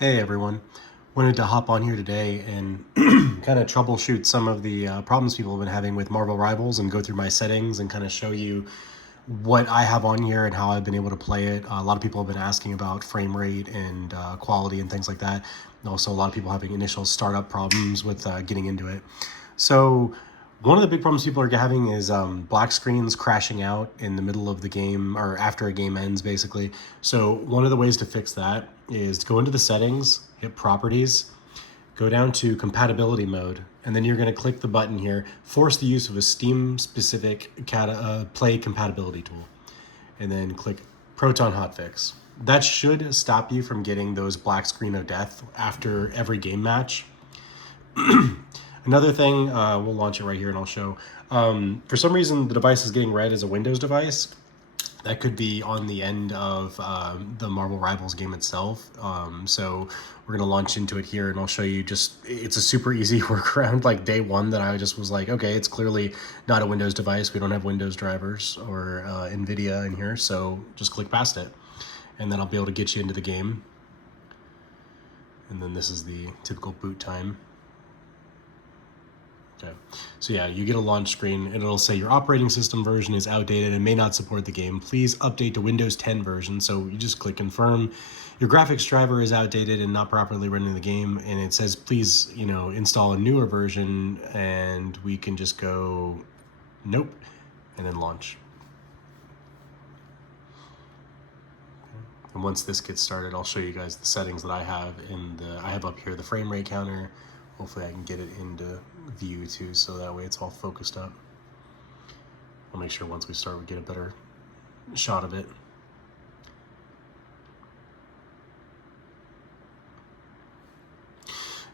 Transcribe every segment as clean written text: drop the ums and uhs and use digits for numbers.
Hey everyone, wanted to hop on here today and kind of troubleshoot some of the problems people have been having with Marvel Rivals and go through my settings and kind of show you what I have on here and how I've been able to play it. A lot of people have been asking about frame rate and quality and things like that. And also a lot of people having initial startup problems with getting into it. So one of the big problems people are having is black screens crashing out in the middle of the game or after a game ends, basically. So one of the ways to fix that is to go into the settings, hit properties, go down to compatibility mode, and then you're going to click the button here, force the use of a Steam specific play compatibility tool, and then click Proton Hotfix. That should stop you from getting those black screen of death after every game match. Another thing, we'll launch it right here and I'll show. For some reason, the device is getting read as a Windows device. That could be on the end of the Marvel Rivals game itself. So we're going to launch into it here and I'll show you it's a super easy workaround like day one that I just was like, okay, it's clearly not a Windows device. We don't have Windows drivers or NVIDIA in here. So just click past it and then I'll be able to get you into the game. And then this is the typical boot time. Okay. So yeah, you get a launch screen and it'll say your operating system version is outdated and may not support the game. Please update to Windows 10 version. So you just click confirm. Your graphics driver is outdated and not properly running the game. And it says, please, install a newer version, and we can just go, nope, and then launch. And once this gets started, I'll show you guys the settings that I have I have up here the frame rate counter. Hopefully I can get it into view too, so that way it's all focused up. I'll make sure once we start we get a better shot of it.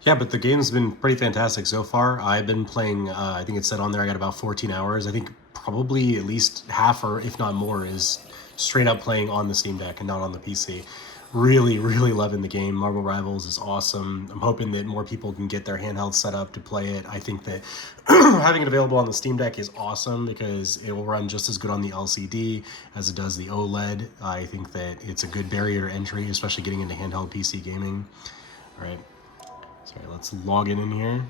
Yeah, but the game's been pretty fantastic so far. I've been playing, I think it said on there I got about 14 hours. I think probably at least half or if not more is straight up playing on the Steam Deck and not on the PC. Really, really loving the game. Marvel Rivals is awesome. I'm hoping that more people can get their handheld set up to play it. I think that having it available on the Steam Deck is awesome because it will run just as good on the LCD as it does the OLED. I think that it's a good barrier to entry, especially getting into handheld PC gaming. All right. Sorry, let's log in here.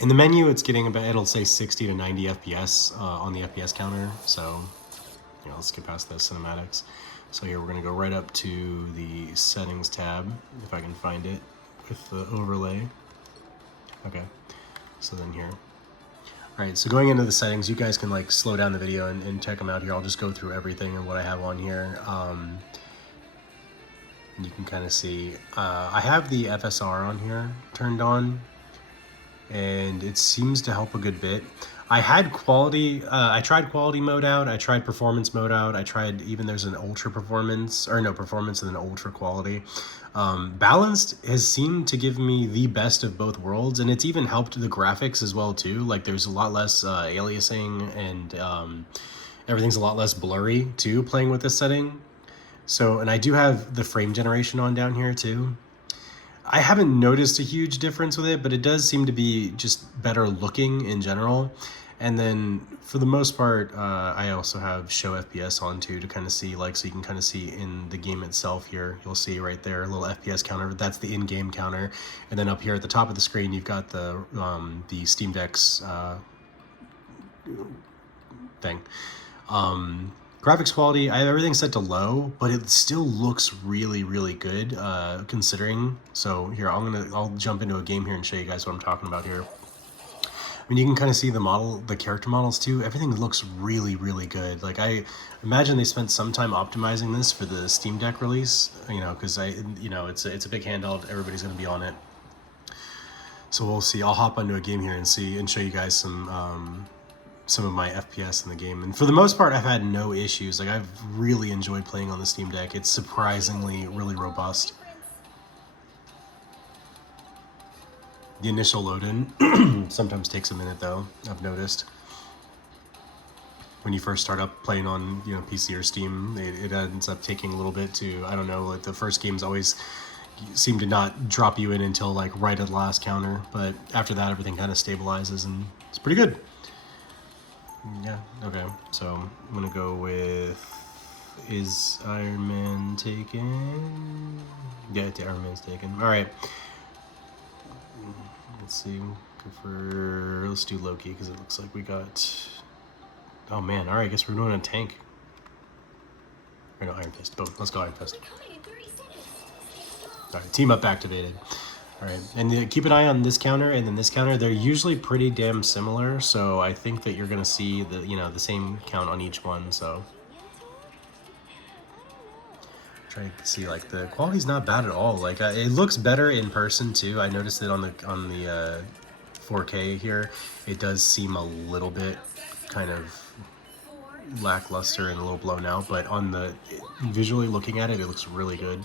In the menu, it'll say 60 to 90 FPS on the FPS counter. So, let's skip past the cinematics. So here we're going to go right up to the settings tab, if I can find it, with the overlay. Okay, so then here. All right, so going into the settings, you guys can slow down the video and check them out here. I'll just go through everything and what I have on here. You can kind of see, I have the FSR on here turned on, and it seems to help a good bit. I had quality, I tried quality mode out, I tried performance mode out, there's an ultra performance, or no, performance and then ultra quality. Balanced has seemed to give me the best of both worlds, and it's even helped the graphics as well too. There's a lot less aliasing, and everything's a lot less blurry too playing with this setting. So, and I do have the frame generation on down here too. I haven't noticed a huge difference with it, but it does seem to be just better looking in general. And then for the most part, I also have show FPS on too to kind of see, so you can kind of see in the game itself here, you'll see right there, a little FPS counter. That's the in-game counter. And then up here at the top of the screen, you've got the Steam Deck's thing. Graphics quality, I have everything set to low, but it still looks really, really good considering. So here, I'll jump into a game here and show you guys what I'm talking about here. I mean, you can kind of see the character models too. Everything looks really, really good. I imagine they spent some time optimizing this for the Steam Deck release, because it's a big handheld. Everybody's going to be on it. So we'll see. I'll hop onto a game here and show you guys some of my FPS in the game, and for the most part I've had no issues. I've really enjoyed playing on the Steam Deck. It's surprisingly really robust. The initial load-in sometimes takes a minute though, I've noticed. When you first start up playing on PC or Steam, it ends up taking a little bit to, I don't know, the first games always seem to not drop you in until right at the last counter, but after that everything kind of stabilizes and it's pretty good. Yeah, okay, so I'm gonna go with, is Iron Man taken? Yeah, the armament is taken. All right. Let's see. Let's do Loki because it looks like we got. Oh man! All right, I guess we're doing a tank. Or no, Iron Fist. Boom. Let's go Iron Fist. All right, team up activated. All right, and keep an eye on this counter and then this counter. They're usually pretty damn similar, so I think that you're gonna see the same count on each one. So trying to see like the quality's not bad at all. Like it looks better in person too. I noticed it on the 4K here. It does seem a little bit kind of lackluster and a little blown out, but on the visually looking at it, it looks really good.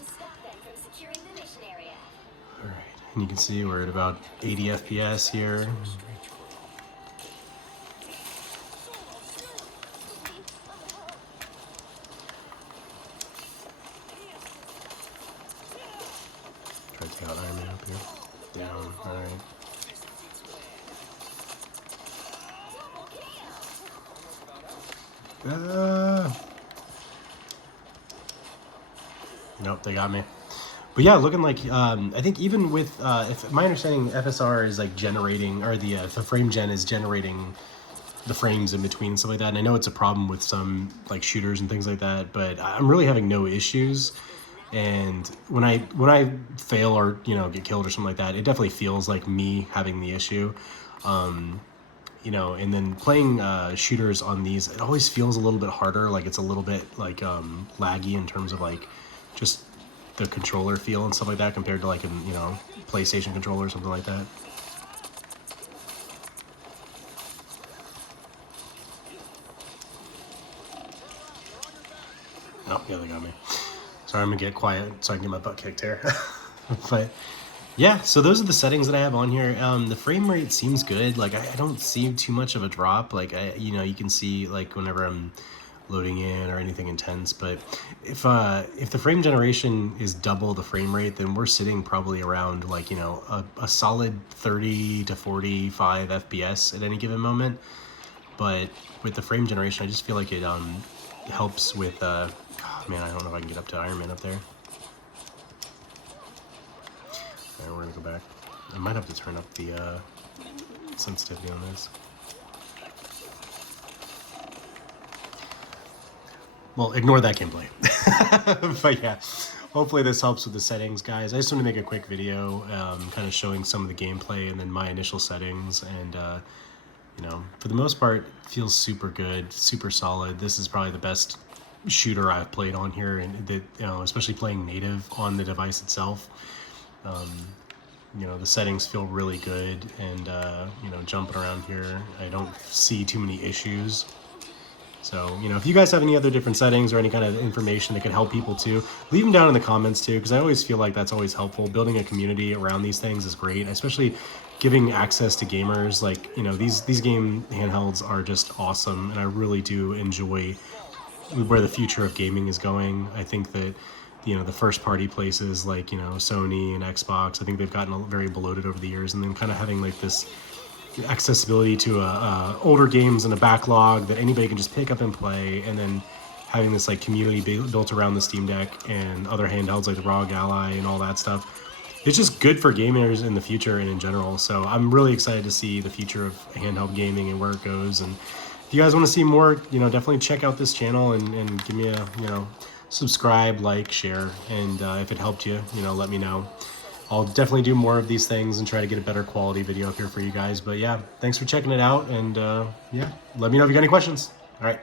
All right, and you can see we're at about 80 FPS here. Try to take out Iron Man up here. Down. All right. Nope, they got me. But yeah, looking like I think even with if my understanding, FSR is like generating, or the frame gen is generating the frames in between and stuff like that. And I know it's a problem with some like shooters and things like that, but I'm really having no issues. And when I fail or get killed or something like that, it definitely feels like me having the issue. And then playing shooters on these, it always feels a little bit harder. Like it's a little bit like laggy in terms of like just the controller feel and stuff like that compared to like a PlayStation controller or something like that. Oh, yeah, they got me. Sorry, I'm gonna get quiet so I can get my butt kicked here. But yeah, so those are the settings that I have on here. The frame rate seems good. Like I don't see too much of a drop. Like you can see like whenever I'm loading in or anything intense. But if the frame generation is double the frame rate, then we're sitting probably around like a solid 30 to 45 FPS at any given moment. But with the frame generation, I just feel like it helps with. Oh, man, I don't know if I can get up to Iron Man up there. Alright, we're gonna go back. I might have to turn up the sensitivity on this. Well, ignore that gameplay. But yeah, hopefully this helps with the settings, guys. I just want to make a quick video kind of showing some of the gameplay and then my initial settings. And, for the most part, it feels super good, super solid. This is probably the best shooter I've played on here, and especially playing native on the device itself. The settings feel really good, and jumping around here, I don't see too many issues. So, if you guys have any other different settings or any kind of information that could help people too, leave them down in the comments too, because I always feel like that's always helpful. Building a community around these things is great, especially giving access to gamers. Like, these game handhelds are just awesome, and I really do enjoy where the future of gaming is going. I think that the first party places like Sony and Xbox, I think they've gotten very bloated over the years, and then kind of having like this accessibility to older games and a backlog that anybody can just pick up and play, and then having this like community built around the Steam Deck and other handhelds like the ROG Ally and all that stuff. It's just good for gamers in the future and in general. So I'm really excited to see the future of handheld gaming and where it goes. And if you guys want to see more, definitely check out this channel and give me a subscribe, like, share, and if it helped you, let me know. I'll definitely do more of these things and try to get a better quality video up here for you guys. But yeah, thanks for checking it out, and yeah, let me know if you got any questions. All right.